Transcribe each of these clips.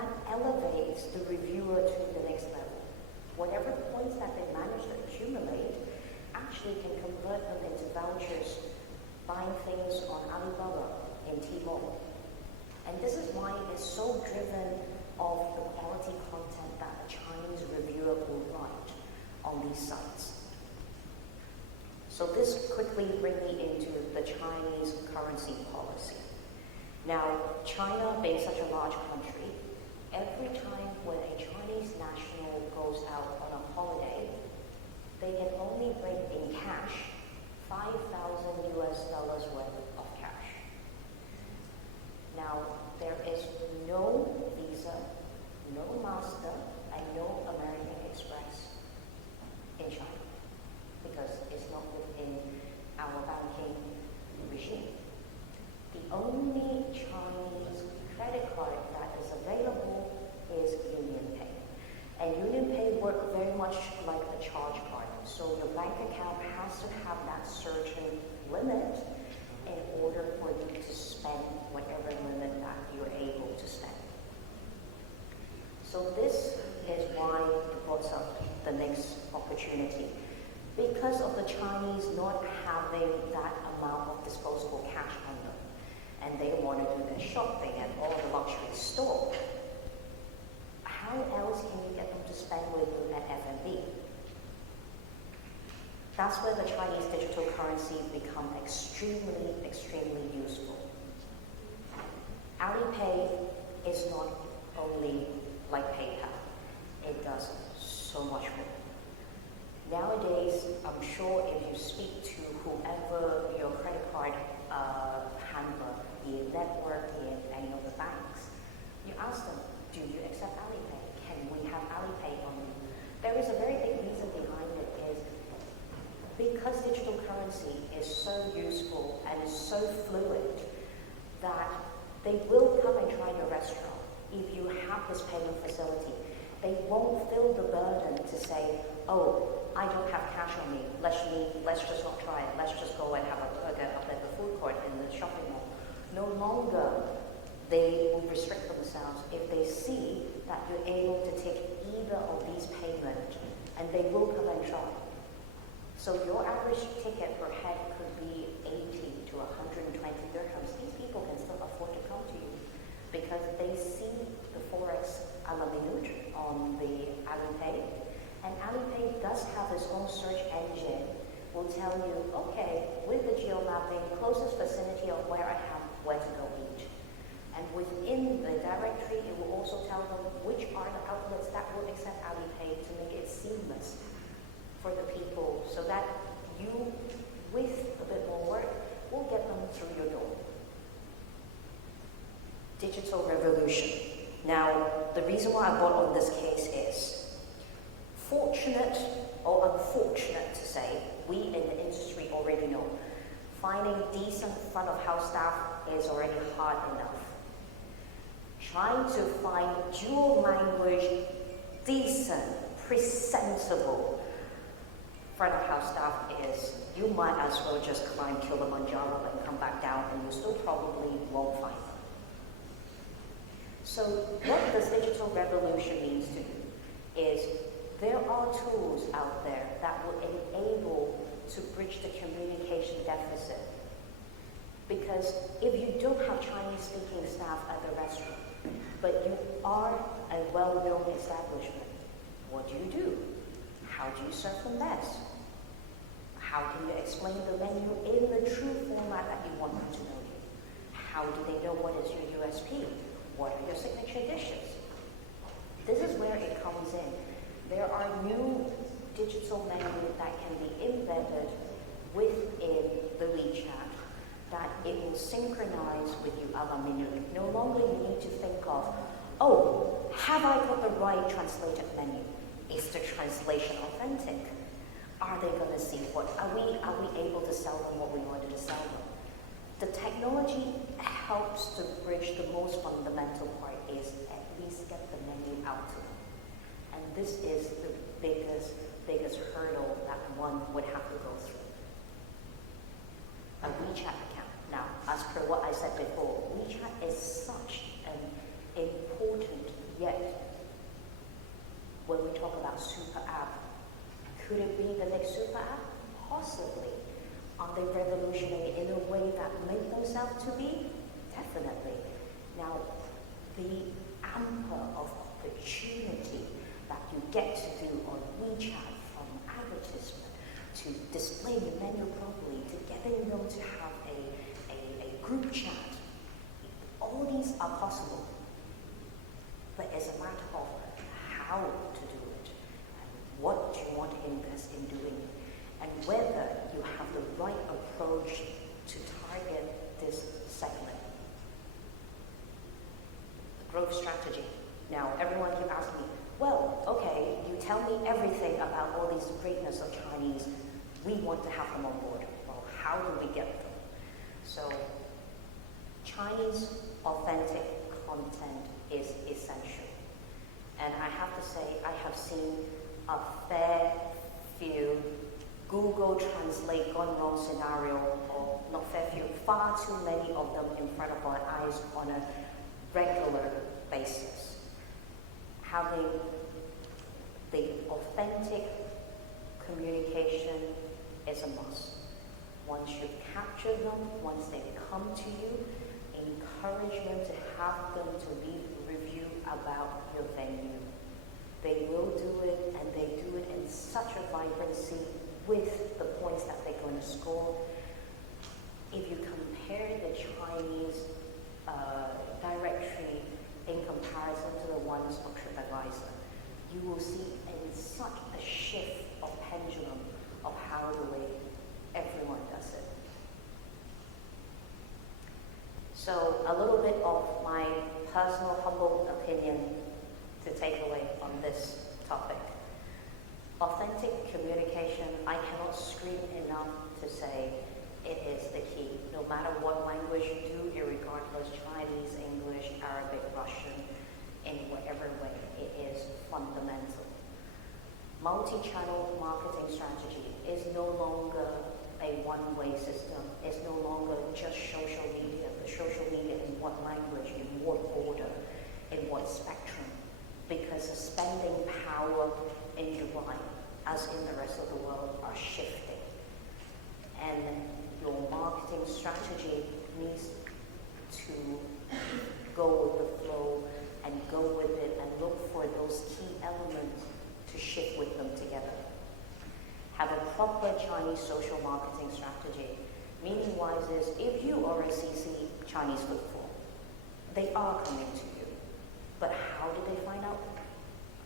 that elevates the reviewer to the next level. Whatever points that they manage to accumulate actually can convert them into vouchers, buying things on Alibaba in Tmall. And this is why it's so driven of the quality content that a Chinese reviewer will write on these sites. So this quickly brings me into the Chinese currency policy. Now, China being such a large country, every time when a Chinese national goes out on a holiday, they can only bring in cash $5,000 worth of cash. Now, there is no Visa, no Master, and no American Express in China because it's not within our banking regime. The only Chinese credit card that is available is UnionPay. And UnionPay works very much like a charge card. So your bank account has to have that certain limit in order for you to spend whatever limit that you're able to spend. So this is why it brought up the next opportunity. Because of the Chinese not having that amount of disposable cash on them, and they want to do their shopping at all the luxury stores, how else can you get them to spend with you at F&B? That's where the Chinese digital currency become extremely, extremely useful. Alipay is not only like PayPal, it does so much more. Nowadays, I'm sure if you speak to whoever your credit card handler, the network, in any of the banks, you ask them, do you accept Alipay? Can we have Alipay on you? There is a very big reason behind it is because digital currency is so useful and is so fluid that they will come and try your restaurant if you have this payment facility. They won't feel the burden to say, oh, I don't have cash on me, let's just not try it, let's just go and have a burger up at the food court in the shopping mall. No longer they will restrict themselves if they see that you're able to take either of these payments, and they will come and try. So your average ticket per head could be 80 to 120 dirhams. These people can still afford to come to you because they see the Forex a la minute on the Alipay. And Alipay does have its own search engine, will tell you, okay, with the geo-mapping, closest vicinity of where I have where to go eat. And within the directory, it will also tell them which are the outlets that will accept Alipay to make it seamless for the people so that you, with a bit more work, will get them through your door. Digital revolution. Now, the reason why I brought on this case is, fortunate or unfortunate to say, we in the industry already know, finding decent front of house staff is already hard enough. Trying to find dual language, decent, presentable front of house staff is, you might as well just climb Kilimanjaro and come back down and you still probably won't find them. So what this digital revolution means to you is there are tools out there that will enable to bridge the communication deficit. Because if you don't have Chinese-speaking staff at the restaurant, but you are a well-known establishment, what do? How do you serve them best? How can you explain the menu in the true format that you want them to know you? How do they know what is your USP? What are your signature dishes? This is where it comes in. There are new digital menus that can be embedded within the WeChat that it will synchronize with you a la minute. No longer you need to think of, oh, have I got the right translated menu? Is the translation authentic? Are they going to see what, are we able to sell them what we wanted to sell them? The technology helps to bridge the most fundamental part is at least get the menu out to them. And this is the biggest hurdle that one would have to go through. A WeChat account. Now, as per what I said before, WeChat is such an important Yet, when we talk about super app, could it be the next super app? Possibly. Are they revolutionary in a way that make themselves to be? Definitely. Now, the amper of opportunity that you get to do on WeChat, from advertisement to displaying your menu properly, to getting them to have a group chat, all these are possible. But it's a matter of how to do it, and what you want to invest in doing, and whether you have the right approach to target this segment. The growth strategy. Now, everyone keep asking me, well, okay, you tell me everything about all these greatness of Chinese. We want to have them on board. Well, how do we get them? So, Chinese authentic content is essential. And I have to say, I have seen a fair few Google Translate gone wrong scenario, or not fair few, far too many of them in front of our eyes on a regular basis. Having the authentic communication is a must. Once you capture them, once they come to you, encourage them to have them to leave a review about your venue. They will do it, and they do it in such a vibrancy with the points that they're going to score. If you compare the Chinese directory in comparison to the ones of TripAdvisor, you will see in such a shift of pendulum of how the way everyone does it. So a little bit of my personal humble opinion to take away on this topic. Authentic communication, I cannot scream enough to say it is the key. No matter what language you do, irregardless, Chinese, English, Arabic, Russian, in whatever way, it is fundamental. Multi-channel marketing strategy is no longer a one-way system. It's no longer just social media, but social media in what language, in what order, in what spectrum. Because the spending power in Dubai, as in the rest of the world, are shifting. And your marketing strategy needs to go with the flow and go with it and look for those key elements to shift with them together. Have a proper Chinese social marketing strategy. Meaning-wise is, if you already see Chinese footfall, they are coming to you. But how did they find out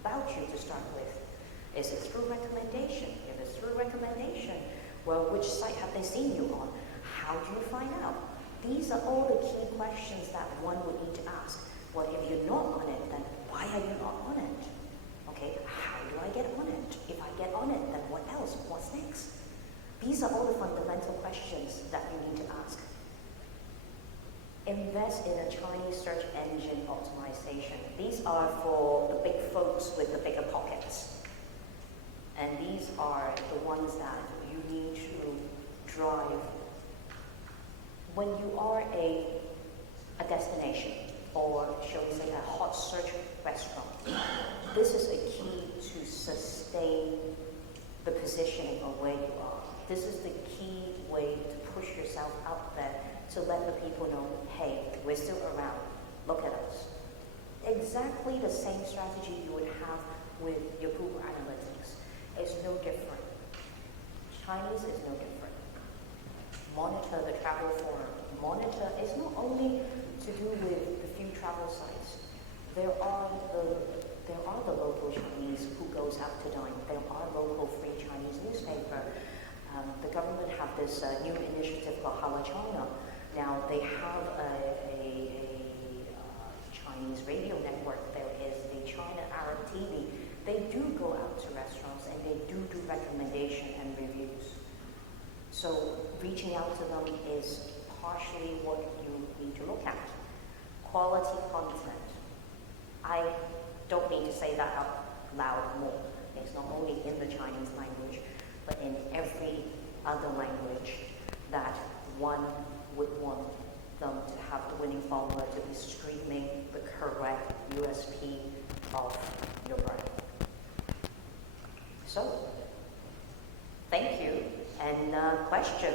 about you to start with? Is it through recommendation? If it's through recommendation, well, which site have they seen you on? How do you find out? These are all the key questions that one would need to ask. Well, if you're not on it, then why are you not on it? Okay, how do I get on it? If I get on it, then what else? What's next? These are all the fundamental questions that you need to ask. Invest in a Chinese search engine optimization. These are for the big folks with the bigger pockets. And these are the ones that you need to drive. When you are a destination, or shall we say a hot search restaurant, this is a key to sustain the positioning of where you are. This is the key way to push yourself out there, to let the people know, hey, we're still around, look at us. Exactly the same strategy you would have with your Google Analytics. It's no different. Chinese is no different. Monitor the travel forum. Monitor is not only to do with the few travel sites. There are the local Chinese who goes out to dine. There are local free Chinese newspaper. The government have this new initiative called Hala China. Now they have a Chinese radio network. There is the China Arab TV. They do go out to restaurants and they do recommendation and reviews. So reaching out to them is partially what you need to look at. Quality content. I don't need to say that out loud more. It's not only in the Chinese language, but in every other language that one would want them to have the winning formula to be streaming the correct USP Thank you. And question?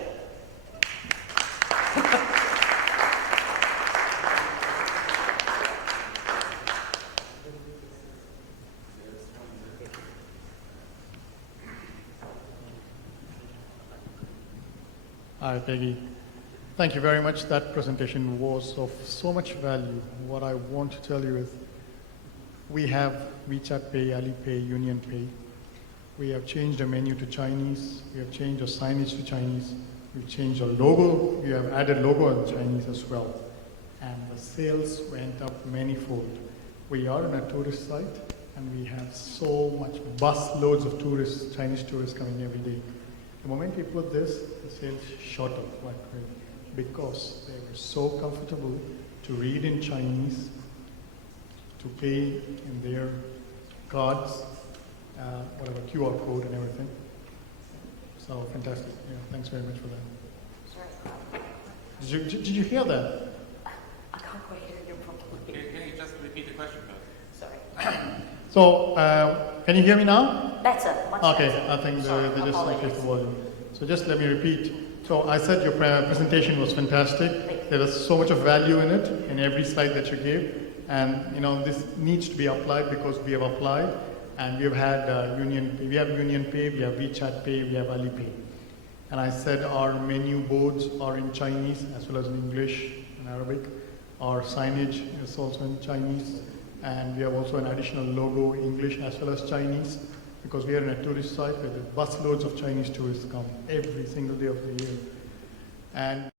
Hi, Peggy. Thank you very much. That presentation was of so much value. What I want to tell you is we have WeChat Pay, Alipay, Union Pay. We have changed the menu to Chinese. We have changed our signage to Chinese. We've changed our logo. We have added logo in Chinese as well. And the sales went up manifold. We are on a tourist site and we have so much bus loads of tourists, Chinese tourists coming every day. The moment we put this, the sales shot up like crazy because they were so comfortable to read in Chinese, to pay in their cards, whatever QR code and everything. So fantastic. Yeah, thanks very much for that. Sorry. Did you hear that? I can't quite hear you properly. Can you just repeat the question, please? Sorry. So, can you hear me now? Better, much Okay, better. I think Sorry, they just apologies. increased the volume. So just let me repeat. So I said your presentation was fantastic. There was so much of value in it, in every slide that you gave. And this needs to be applied because we have applied and we have had Union Pay. We have Union Pay, we have WeChat Pay, we have Alipay. And I said our menu boards are in Chinese as well as in English and Arabic. Our signage is also in Chinese. And we have also an additional logo, English as well as Chinese, because we are in a tourist site where the bus loads of Chinese tourists come every single day of the year. And